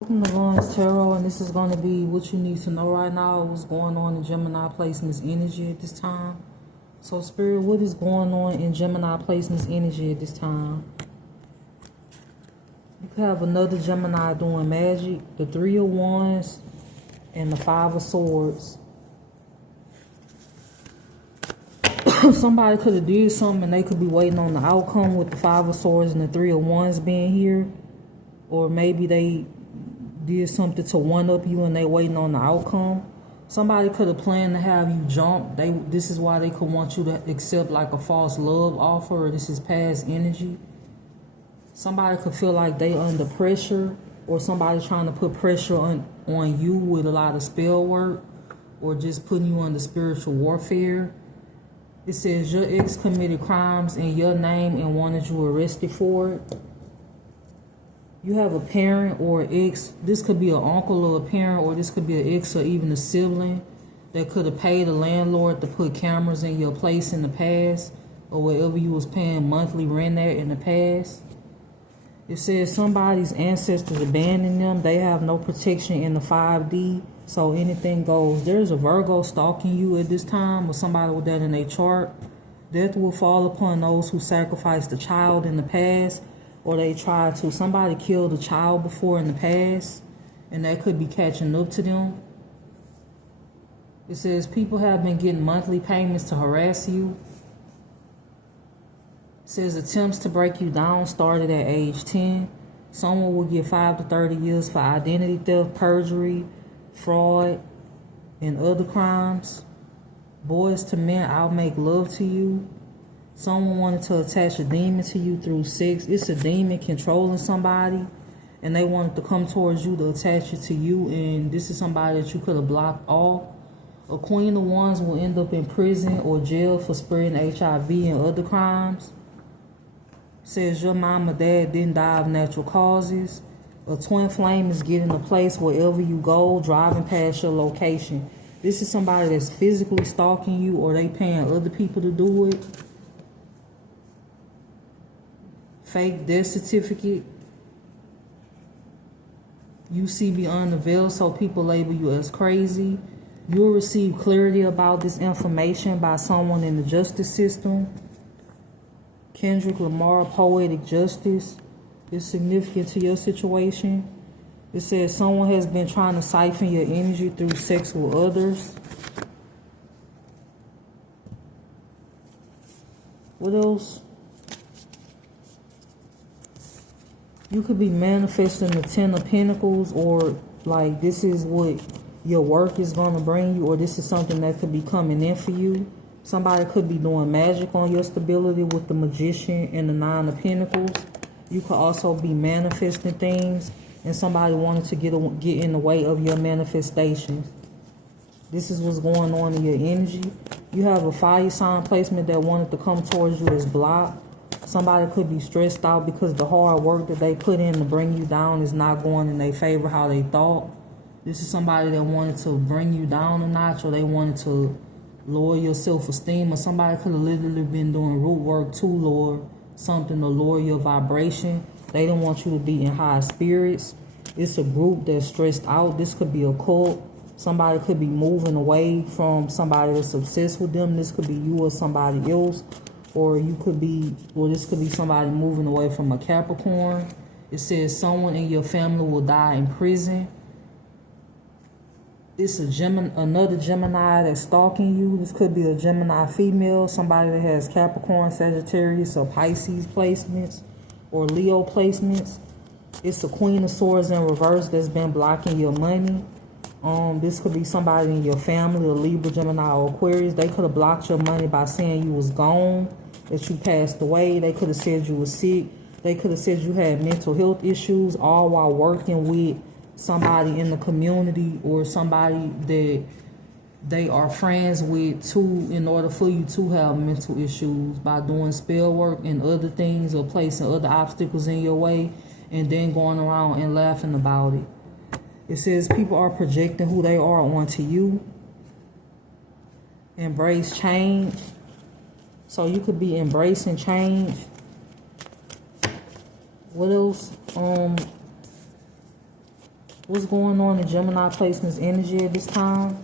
Welcome to Lauren's Tarot, and this is going to be what you need to know right now, what's going on in Gemini placements energy at this time. So, Spirit, what is going on in Gemini placements energy at this time? You could have another Gemini doing magic, the Three of Wands, and the Five of Swords. Somebody could have did something and they could be waiting on the outcome with the Five of Swords and the Three of Wands being here. Or maybe they did something to one-up you and they waiting on the outcome. Somebody could have planned to have you jump. This is why they could want you to accept like a false love offer, or this is past energy. Somebody could feel like they under pressure, or somebody trying to put pressure on you with a lot of spell work, or just putting you under spiritual warfare. It says your ex committed crimes in your name and wanted you arrested for it. You have a parent or ex. This could be an uncle or a parent, or this could be an ex or even a sibling that could have paid a landlord to put cameras in your place in the past, or wherever you was paying monthly rent at in the past. It says somebody's ancestors abandoned them. They have no protection in the 5D, so anything goes. There's a Virgo stalking you at this time, or somebody with that in their chart. Death will fall upon those who sacrificed a child in the past, or they tried to. Somebody killed a child before in the past, and that could be catching up to them. It says people have been getting monthly payments to harass you. It says attempts to break you down started at age 10. Someone will get 5 to 30 years for identity theft, perjury, fraud, and other crimes. Boys to men, I'll make love to you. Someone wanted to attach a demon to you through sex. It's a demon controlling somebody, and they wanted to come towards you to attach it to you, and this is somebody that you could have blocked off. A Queen of Wands will end up in prison or jail for spreading HIV and other crimes. Says your mom or dad didn't die of natural causes. A twin flame is getting a place wherever you go, driving past your location. This is somebody that's physically stalking you, or they paying other people to do it. Fake death certificate. You see beyond the veil, so people label you as crazy. You'll receive clarity about this information by someone in the justice system. Kendrick Lamar, Poetic Justice, is significant to your situation. It says someone has been trying to siphon your energy through sex with others. What else? You could be manifesting the 10 of Pentacles, or like this is what your work is going to bring you, or this is something that could be coming in for you. Somebody could be doing magic on your stability with the Magician and the 9 of Pentacles. You could also be manifesting things, and somebody wanted to get in the way of your manifestations. This is what's going on in your energy. You have a fire sign placement that wanted to come towards you as blocked. Somebody could be stressed out because the hard work that they put in to bring you down is not going in their favor how they thought. This is somebody that wanted to bring you down a notch, or they wanted to lower your self-esteem, or somebody could have literally been doing root work to lower something, to lower your vibration. They don't want you to be in high spirits. It's a group that's stressed out. This could be a cult. Somebody could be moving away from somebody that's obsessed with them. This could be you or somebody else. Or this could be somebody moving away from a Capricorn. It says someone in your family will die in prison. It's another Gemini that's stalking you. This could be a Gemini female, somebody that has Capricorn, Sagittarius, or Pisces placements, or Leo placements. It's a Queen of Swords in reverse that's been blocking your money. This could be somebody in your family, a Libra, Gemini, or Aquarius. They could have blocked your money by saying you was gone, that you passed away. They could have said you were sick. They could have said you had mental health issues, all while working with somebody in the community, or somebody that they are friends with in order for you to have mental issues, by doing spell work and other things, or placing other obstacles in your way, and then going around and laughing about it. It says people are projecting who they are onto you. Embrace change. So you could be embracing change. What else? What's going on in Gemini placement's energy at this time?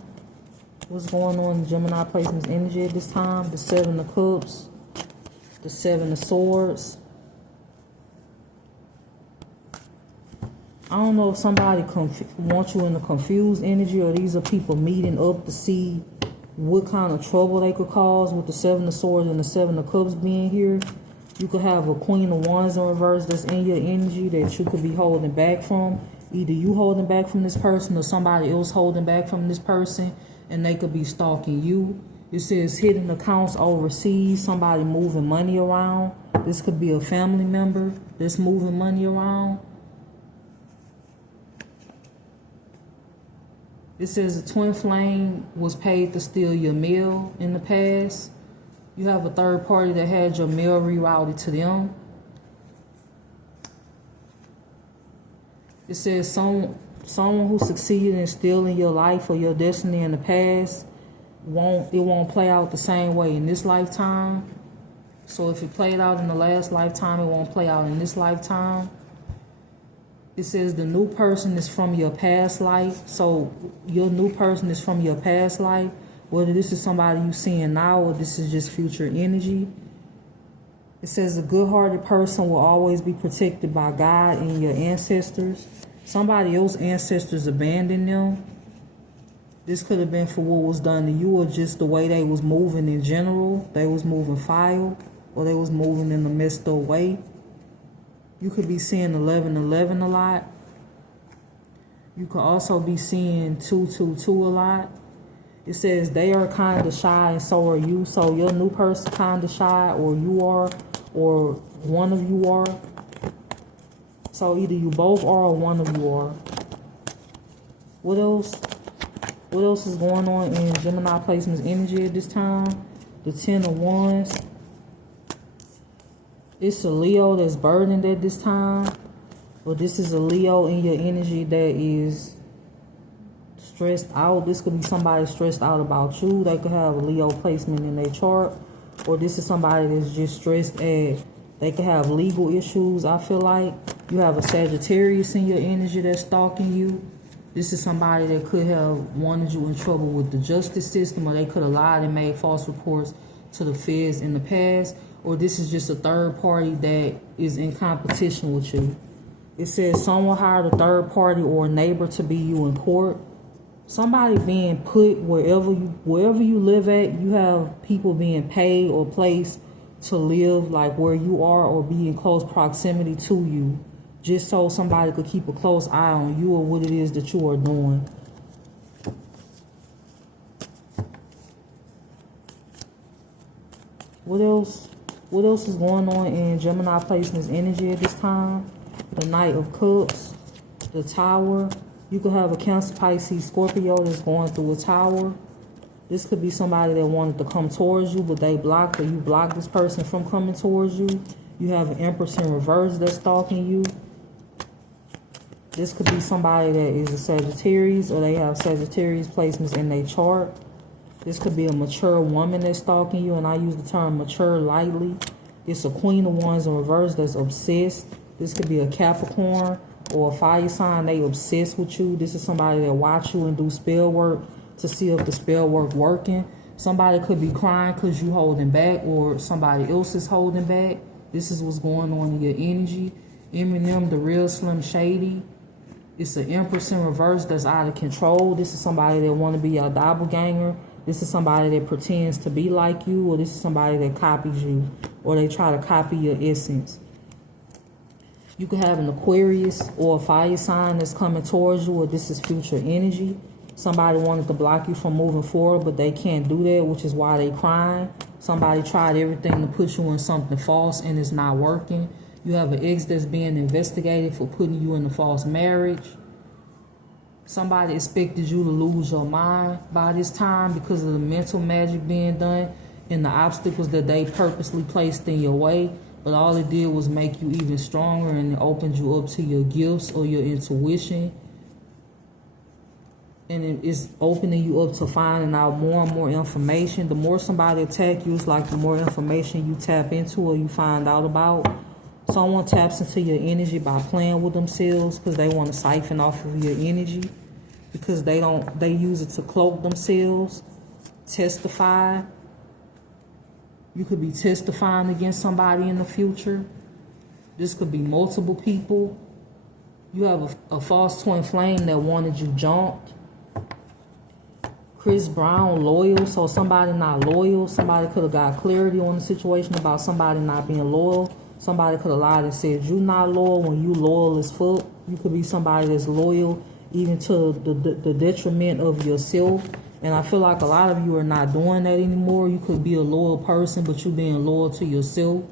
What's going on in Gemini placement's energy at this time? The Seven of Cups, the Seven of Swords. I don't know if somebody wants you in a confused energy, or these are people meeting up to see what kind of trouble they could cause with the Seven of Swords and the Seven of Cups being here. You could have a Queen of Wands in reverse that's in your energy that you could be holding back from. Either you holding back from this person or somebody else holding back from this person, and they could be stalking you. It says hidden accounts overseas, somebody moving money around. This could be a family member that's moving money around. It says a twin flame was paid to steal your mail in the past. You have a third party that had your mail rerouted to them. It says someone who succeeded in stealing your life or your destiny in the past won't play out the same way in this lifetime. So if it played out in the last lifetime, it won't play out in this lifetime. It says the new person is from your past life. So your new person is from your past life. Whether this is somebody you seeing now or this is just future energy. It says a good-hearted person will always be protected by God and your ancestors. Somebody else's ancestors abandoned them. This could have been for what was done to you, or just the way they was moving in general. They was moving foul, or they was moving in a messed up way. You could be seeing 1111 a lot. You could also be seeing 222 a lot. It says they are kind of shy and so are you. So your new person kind of shy, or you are, or one of you are. So either you both are or one of you are. What else? What else is going on in Gemini placement's energy at this time? The Ten of Wands. It's a Leo that's burdened at this time. Or this is a Leo in your energy that is stressed out. This could be somebody stressed out about you. They could have a Leo placement in their chart. Or this is somebody that's just stressed at, they could have legal issues, I feel like. You have a Sagittarius in your energy that's stalking you. This is somebody that could have wanted you in trouble with the justice system, or they could have lied and made false reports to the feds in the past. Or this is just a third party that is in competition with you. It says someone hired a third party or a neighbor to be you in court. Somebody being put wherever you live at, you have people being paid or placed to live like where you are or be in close proximity to you, just so somebody could keep a close eye on you or what it is that you are doing. What else? What else is going on in Gemini placement's energy at this time? The Knight of Cups, the Tower. You could have a Cancer, Pisces, Scorpio that's going through a tower. This could be somebody that wanted to come towards you, but they blocked, or you blocked this person from coming towards you. You have an Empress in reverse that's stalking you. This could be somebody that is a Sagittarius, or they have Sagittarius placements in their chart. This could be a mature woman that's stalking you, and I use the term mature lightly. It's a Queen of Wands in reverse that's obsessed. This could be a Capricorn or a fire sign. They obsessed with you. This is somebody that watch you and do spell work to see if the spell work working. Somebody could be crying because you holding back, or somebody else is holding back. This is what's going on in your energy. Eminem, the real Slim Shady. It's an Empress in reverse that's out of control. This is somebody that want to be your doppelganger. This is somebody that pretends to be like you, or this is somebody that copies you, or they try to copy your essence. You could have an Aquarius or a fire sign that's coming towards you, or this is future energy. Somebody wanted to block you from moving forward, but they can't do that, which is why they crying. Somebody tried everything to put you in something false, and it's not working. You have an ex that's being investigated for putting you in a false marriage. Somebody expected you to lose your mind by this time because of the mental magic being done and the obstacles that they purposely placed in your way. But all it did was make you even stronger, and it opened you up to your gifts or your intuition. And it is opening you up to finding out more and more information. The more somebody attack you, it's like the more information you tap into or you find out about. Someone taps into your energy by playing with themselves because they want to siphon off of your energy, because they use it to cloak themselves. Testify. You could be testifying against somebody in the future. This could be multiple people. You have a false twin flame that wanted you jumped. Chris Brown, loyal. So somebody not loyal. Somebody could have got clarity on the situation about somebody not being loyal. Somebody could have lied and said you not loyal when you loyal as fuck. You could be somebody that's loyal even to the detriment of yourself. And I feel like a lot of you are not doing that anymore. You could be a loyal person, but you being loyal to yourself.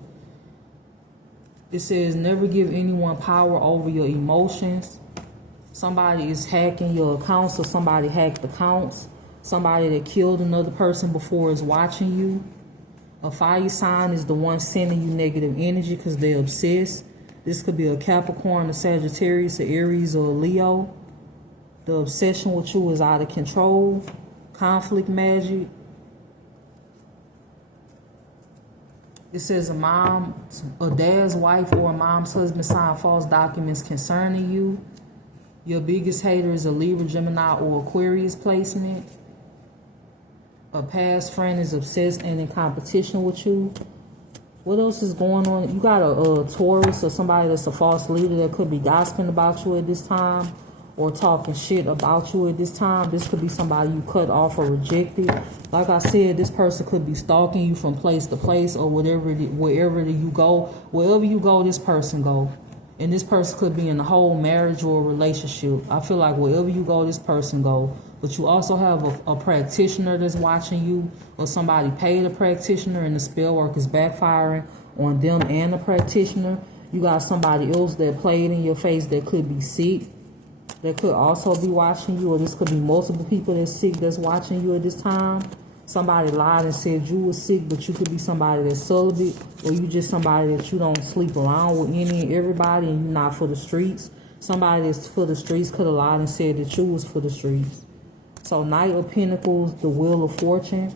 It says never give anyone power over your emotions. Somebody is hacking your accounts, or somebody hacked accounts. Somebody that killed another person before is watching you. A fire sign is the one sending you negative energy because they're obsessed. This could be a Capricorn, a Sagittarius, a Aries, or a Leo. The obsession with you is out of control. Conflict magic. It says a dad's wife or a mom's husband signed false documents concerning you. Your biggest hater is a Libra, Gemini, or Aquarius placement. A past friend is obsessed and in competition with you. What else is going on? You got a Taurus or somebody that's a false leader that could be gossiping about you at this time, or talking shit about you at this time. This could be somebody you cut off or rejected. Like I said, this person could be stalking you from place to place, or wherever you go. Wherever you go, this person go. And this person could be in a whole marriage or a relationship. I feel like wherever you go, this person go. But you also have a practitioner that's watching you, or somebody paid a practitioner and the spell work is backfiring on them and the practitioner. You got somebody else that played in your face that could be sick, that could also be watching you, or this could be multiple people that's sick that's watching you at this time. Somebody lied and said you were sick, but you could be somebody that's celibate, or you just somebody that you don't sleep around with any and everybody, and you're not for the streets. Somebody that's for the streets could have lied and said that you was for the streets. So Knight of Pentacles, the Wheel of Fortune.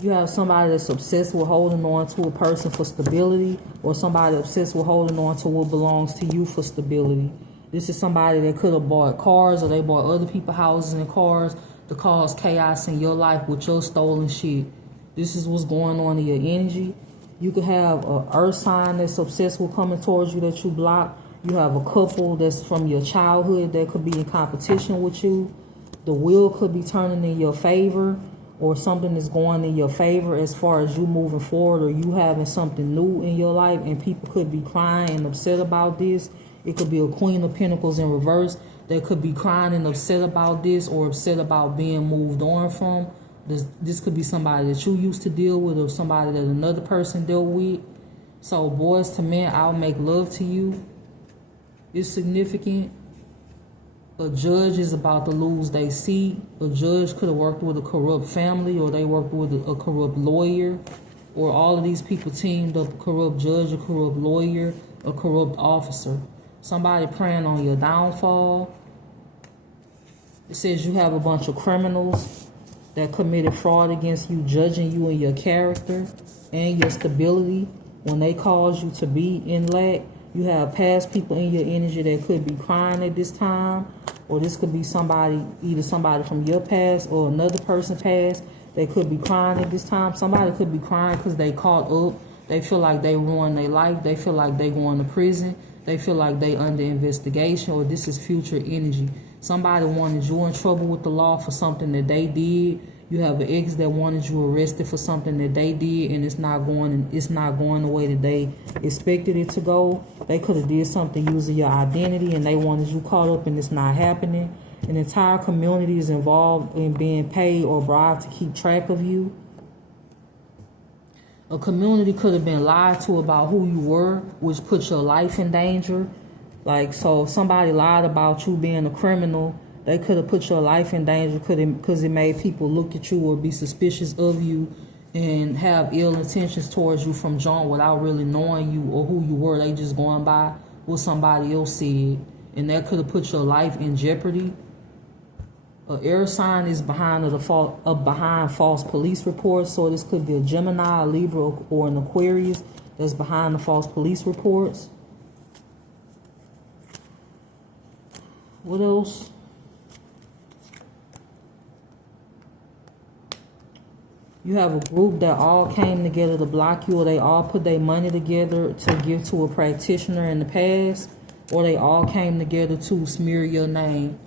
You have somebody that's obsessed with holding on to a person for stability, or somebody obsessed with holding on to what belongs to you for stability. This is somebody that could have bought cars, or they bought other people's houses and cars to cause chaos in your life with your stolen shit. This is what's going on in your energy. You could have an earth sign that's obsessed with coming towards you that you block. You have a couple that's from your childhood that could be in competition with you. The wheel could be turning in your favor, or something is going in your favor as far as you moving forward, or you having something new in your life, and people could be crying and upset about this. It could be a Queen of Pentacles in reverse that could be crying and upset about this, or upset about being moved on from. This could be somebody that you used to deal with, or somebody that another person dealt with. So boys to men, I'll make love to you. It's significant. A judge is about to lose their seat. A judge could have worked with a corrupt family, or they worked with a corrupt lawyer, or all of these people teamed up: a corrupt judge, a corrupt lawyer, a corrupt officer. Somebody praying on your downfall. It says you have a bunch of criminals that committed fraud against you, judging you and your character and your stability when they cause you to be in lack. You have past people in your energy that could be crying at this time, or this could be somebody, either somebody from your past or another person's past. They could be crying at this time. Somebody could be crying because they caught up. They feel like they ruined their life. They feel like they going to prison. They feel like they under investigation, or this is future energy. Somebody wanted you in trouble with the law for something that they did. You have an ex that wanted you arrested for something that they did, and it's not going the way that they expected it to go. They could have did something using your identity, and they wanted you caught up, and it's not happening. An entire community is involved in being paid or bribed to keep track of you. A community could have been lied to about who you were, which put your life in danger. Like, so if somebody lied about you being a criminal, they could have put your life in danger because it made people look at you or be suspicious of you and have ill intentions towards you from John without really knowing you or who you were. They just going by what somebody else said. And that could have put your life in jeopardy. A air sign is behind false police reports. So this could be a Gemini, a Libra, or an Aquarius that's behind the false police reports. What else? You have a group that all came together to block you, or they all put their money together to give to a practitioner in the past, or they all came together to smear your name.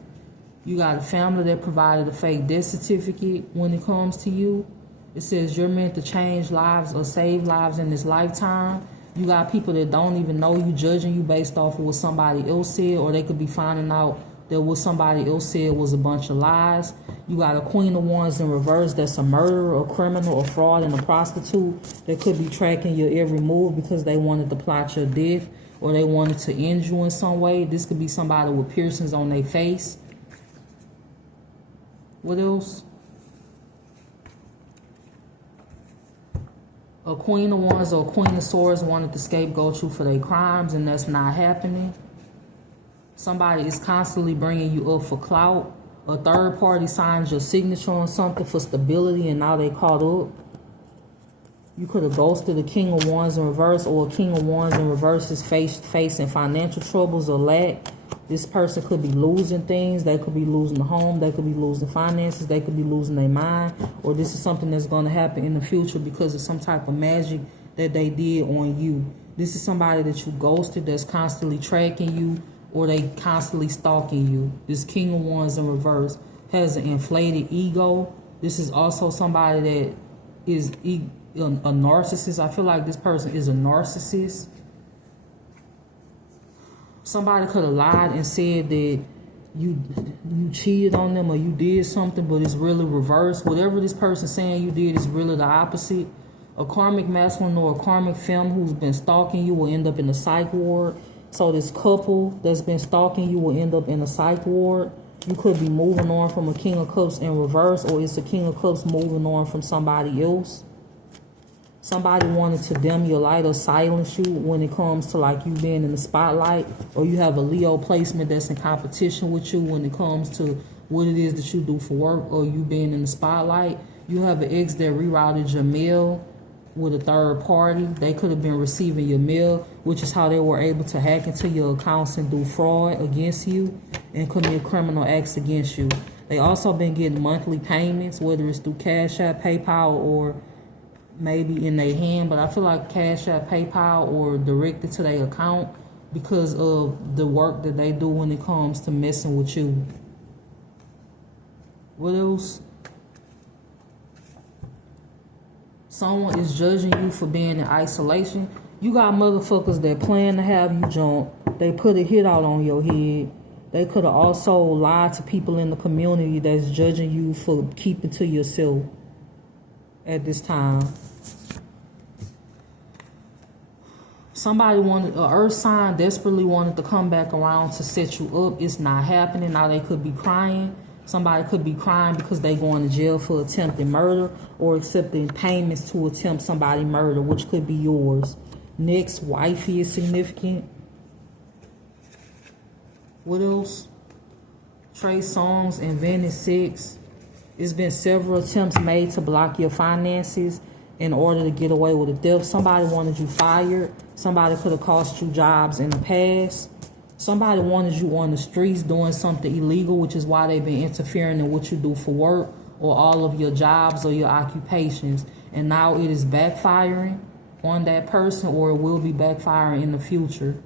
You got a family that provided a fake death certificate when it comes to you. It says you're meant to change lives or save lives in this lifetime. You got people that don't even know you, judging you based off of what somebody else said, or they could be finding out that what somebody else said was a bunch of lies. You got a Queen of Wands in reverse that's a murderer, a criminal, a fraud, and a prostitute that could be tracking your every move because they wanted to plot your death or they wanted to end you in some way. This could be somebody with piercings on their face. What else? A Queen of Wands or a Queen of Swords wanted to scapegoat you for their crimes, and that's not happening. Somebody is constantly bringing you up for clout. A third party signs your signature on something for stability, and now they caught up. You could have ghosted a King of Wands in reverse, or a King of Wands in reverse is facing financial troubles or lack. This person could be losing things. They could be losing a home. They could be losing finances. They could be losing their mind. Or this is something that's going to happen in the future because of some type of magic that they did on you. This is somebody that you ghosted that's constantly tracking you, or they constantly stalking you. This King of Wands in reverse has an inflated ego. This is also somebody that is a narcissist. I feel like this person is a narcissist. Somebody could have lied and said that you cheated on them or you did something, but it's really reversed. Whatever this person's saying you did is really the opposite. A karmic masculine or a karmic femme who's been stalking you will end up in a psych ward. So this couple that's been stalking you will end up in a psych ward. You could be moving on from a King of Cups in reverse, or it's a King of Cups moving on from somebody else. Somebody wanted to dim your light or silence you when it comes to like you being in the spotlight, or you have a Leo placement that's in competition with you when it comes to what it is that you do for work or you being in the spotlight. You have an ex that rerouted your mail with a third party. They could have been receiving your mail, which is how they were able to hack into your accounts and do fraud against you and commit criminal acts against you. They also been getting monthly payments, whether it's through Cash App, PayPal, or maybe in their hand, but I feel like Cash App, PayPal, or directed to their account because of the work that they do when it comes to messing with you. What else? Someone is judging you for being in isolation. You got motherfuckers that plan to have you jump. They put a hit out on your head. They could have also lied to people in the community that's judging you for keeping to yourself at this time. Somebody wanted, an earth sign desperately wanted to come back around to set you up. It's not happening. Now they could be crying. Somebody could be crying because they going to jail for attempted murder or accepting payments to attempt somebody murder, which could be yours. Next, wifey is significant. What else? Trey Songz invented sex. It's been several attempts made to block your finances in order to get away with a theft. Somebody wanted you fired. Somebody could have cost you jobs in the past. Somebody wanted you on the streets doing something illegal, which is why they've been interfering in what you do for work or all of your jobs or your occupations. And now it is backfiring on that person, or it will be backfiring in the future.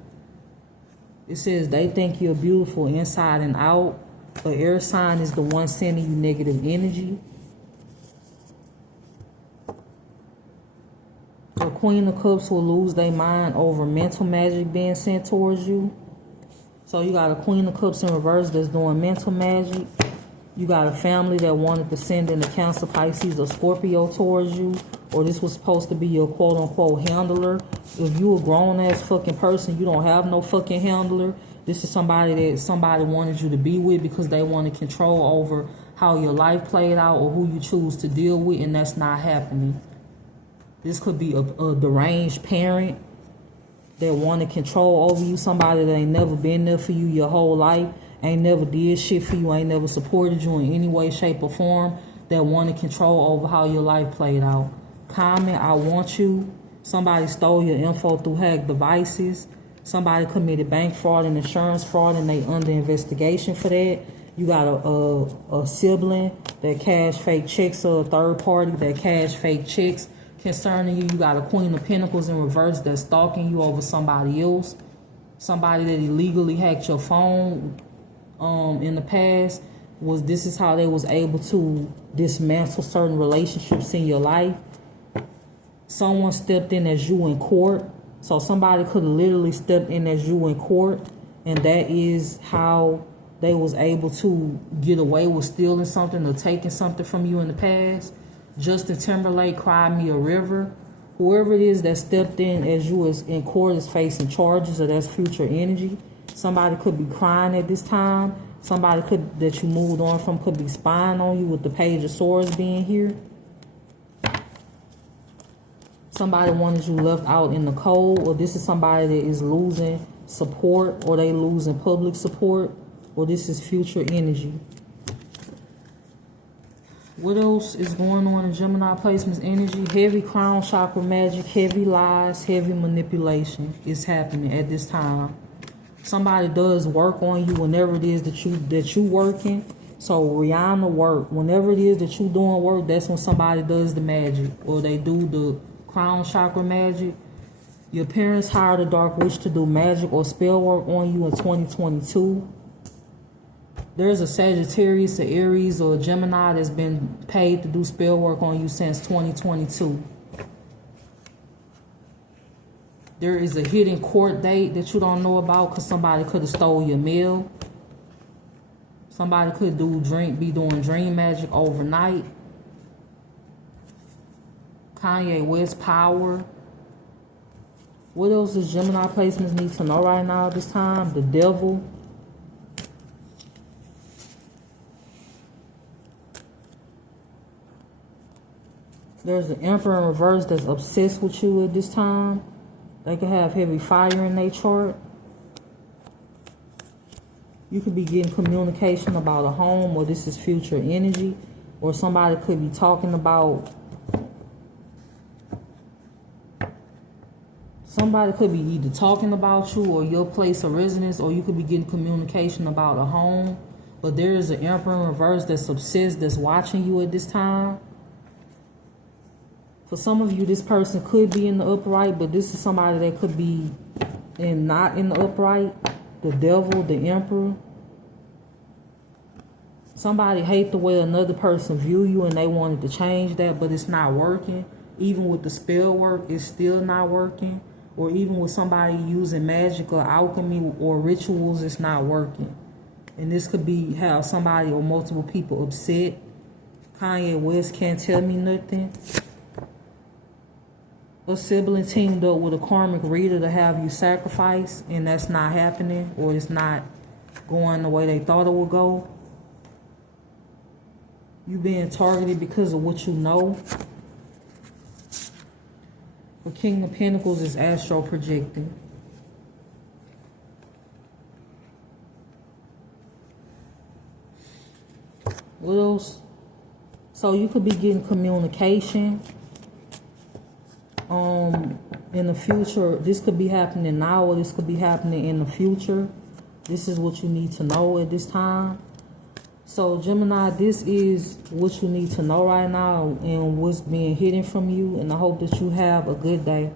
It says they think you're beautiful inside and out. An air sign is the one sending you negative energy. A Queen of Cups will lose their mind over mental magic being sent towards you. So you got a Queen of Cups in reverse that's doing mental magic. You got a family that wanted to send in a Cancer, Pisces, or Scorpio towards you. Or this was supposed to be your quote-unquote handler. If you a grown-ass fucking person, you don't have no fucking handler. This is somebody that somebody wanted you to be with because they want to control over how your life played out or who you choose to deal with, and that's not happening. This could be a deranged parent that want to control over you, somebody that ain't never been there for you your whole life, ain't never did shit for you, ain't never supported you in any way, shape, or form, that wanted control over how your life played out. Comment, I want you. Somebody stole your info through hacked devices. Somebody committed bank fraud and insurance fraud, and they under investigation for that. You got a sibling that cash fake checks, or a third party that cash fake checks concerning you. You got a Queen of Pentacles in reverse that's stalking you over somebody else. Somebody that illegally hacked your phone in the past. This is how they was able to dismantle certain relationships in your life. Someone stepped in as you in court. So somebody could have literally stepped in as you in court, and that is how they was able to get away with stealing something or taking something from you in the past. Justin Timberlake, Cry Me a River. Whoever it is that stepped in as you is in court is facing charges, or that's future energy. Somebody could be crying at this time. Somebody that you moved on from could be spying on you, with the Page of Swords being here. Somebody wanted you left out in the cold, or this is somebody that is losing support, or they losing public support, or this is future energy. What else is going on in Gemini placements energy? Heavy crown chakra magic, heavy lies, heavy manipulation is happening at this time. Somebody does work on you whenever it is that you working. So Rihanna work. Whenever it is that you doing work, that's when somebody does the magic, or they do the crown chakra magic. Your parents hired a dark witch to do magic or spell work on you in 2022. There's a Sagittarius, a Aries, or a Gemini that's been paid to do spell work on you since 2022. There is a hidden court date that you don't know about, because somebody could have stole your mail. Somebody could be doing dream magic overnight. Kanye West power. What else does Gemini placements need to know right now at this time? The Devil. There's the Emperor in reverse that's obsessed with you at this time. They could have heavy fire in their chart. You could be getting communication about a home, or this is future energy. Or somebody could be talking about... Somebody could be either talking about you or your place of residence, or you could be getting communication about a home. But there is an Emperor in reverse that's obsessed, that's watching you at this time. For some of you, this person could be in the upright, but this is somebody that could be not in the upright. The Devil, the Emperor. Somebody hate the way another person view you, and they wanted to change that, but it's not working. Even with the spell work, it's still not working. Or even with somebody using magic or alchemy or rituals, it's not working. And this could be how somebody or multiple people upset. Kanye West can't tell me nothing. A sibling teamed up with a karmic reader to have you sacrifice, and that's not happening, or it's not going the way they thought it would go. You being targeted because of what you know. The King of Pentacles is astro projecting. What else? So you could be getting communication. In the future, this could be happening now, or this could be happening in the future. This is what you need to know at this time. So Gemini, this is what you need to know right now and what's being hidden from you. And I hope that you have a good day.